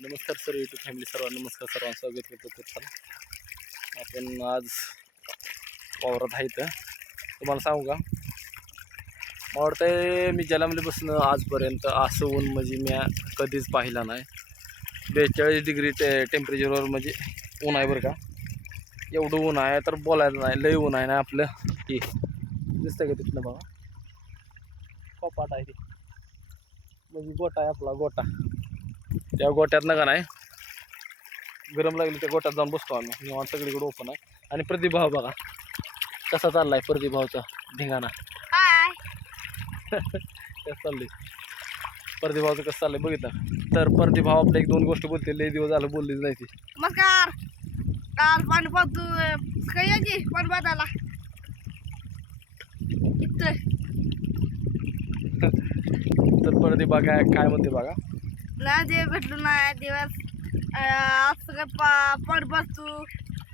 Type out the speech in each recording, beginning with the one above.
नमस्कार sir YouTube family सर्वांना नमस्कार सर्वांचं स्वागत करतो तर आपण आज वावरात आहे इथं. तुम्हाला सांगू का? मला वाटतं मी जलामलीपासून आजपर्यंत असं ऊन म्हणजे मी कधीच पाहिला नाही. बेचाळीस डिग्री टे टेम्परेचरवर म्हणजे ऊन आहे बरं का. एवढं ऊन आहे तर बोलायला नाही लय ऊन आहे ना आपलं. की दिसतं का तिथलं बघा कपाट आहे ते. म्हणजे गोटा आहे आपला गोटा. त्या गोट्यातनं का नाही. गरम लागली त्या गोट्यात जाऊन बसतो आम्ही. निवांत सगळीकडे ओपन आहे. आणि प्रतिभाव बघा. कसा चाललाय प्रतिभावचा धिंगाणा? हाय. कसं चाललंय? प्रतिभावचं कसं चाललंय बघितलं तर प्रतिभाव आपल्या एक दोन गोष्टी बोलते लई दिवस झालं बोललीच नाही ती. नमस्कार काल पाणी पाहतो काही आहे की पाणी पाहताला तर प्रतिभा काय काय म्हणते बघा? नाही ते भेटलो नाही दिवस. अं, आज सगळं पा पाणी बघतो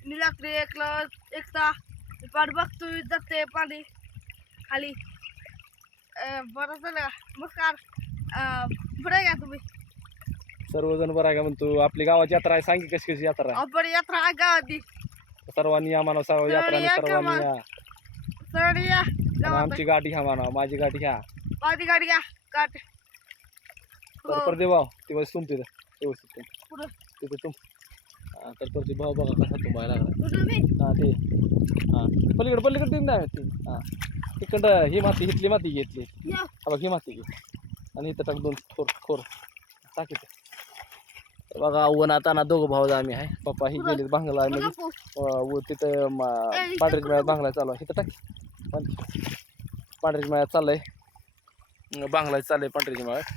मी लागते एकला एकता पाणी बघतो जाते पाणी खाली. बरं झालं का? नमस्कार बरं का तुम्ही. सर्वजण बरं आहे का म्हणतो? आपली गावाची यात्रा आहे. सांगी कशी कशी यात्रा आहे. यात्रा आहे गावाती सर्वांनी या मानव सर्व यात्रा सर्वांनी? या. सगळी या आणि आमची गाठी घ्या मानव माझी गाठी घ्या. पाणी गाडी घ्या. काट तर हो. प्रतिभाव ती बस तुम तिथं व्यवस्थित तुम तिथं तुम. हा, तर प्रतिभाव बघा कसा तुम्हाला लागला. हा ते. हां. पलीकडे पलीकडे तीन नाही ती हां. तिकडं ही माती इथली माती घेतली. हा बघ ही माती घे आणि इथं टाक दोन खोर खोर टाक इथं. तर बघा ऊन आता ना दोघं भाऊ आम्ही आहे. पप्पा ही गेले भांगला म्हणजे तिथं पांढरीच मळ्यात? बांगला चालू आहे. इथं टाक. पांढरीच मळ्यात चाललंय. अं, बांगलाच चाललंय पांढरीच्या मळ्यात.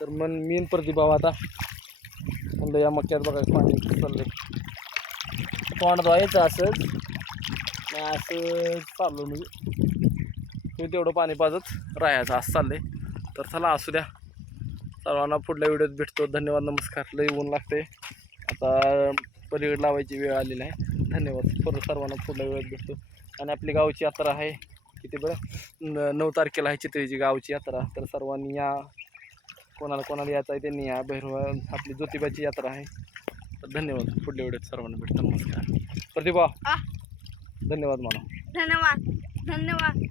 तर मग मेन प्रतिभाव आता म्हणलं या मक्यात बघा पाणी चाललं चाललंय. तोंड धुवायचं असंच. नाही असं चाललो म्हणजे मी तेवढं पाणी पाजत राहायचं. असं चाललंय. तर चला असू द्या. सर्वांना पुढल्या व्हिडिओत भेटतो. धन्यवाद नमस्कार. लई ऊन लागते आता पलीकडे लावायची वेळ आलेली आहे धन्यवाद. परत सर्वांना पुढल्या वेळेत भेटतो. आणि आपली गावची यात्रा आहे. किती बरं? न नऊ तारखेला आहे चित्रीची गावची यात्रा. तर सर्वांनी या कोणाला कोणाला यायचं आहे त्यांनी या भैरव आपली ज्योतिबाची यात्रा आहे. तर धन्यवाद पुढल्या व्हिडिओत सर्वांना भेटतो नमस्कार. प्रतिभा धन्यवाद मानव धन्यवाद. धन्यवाद.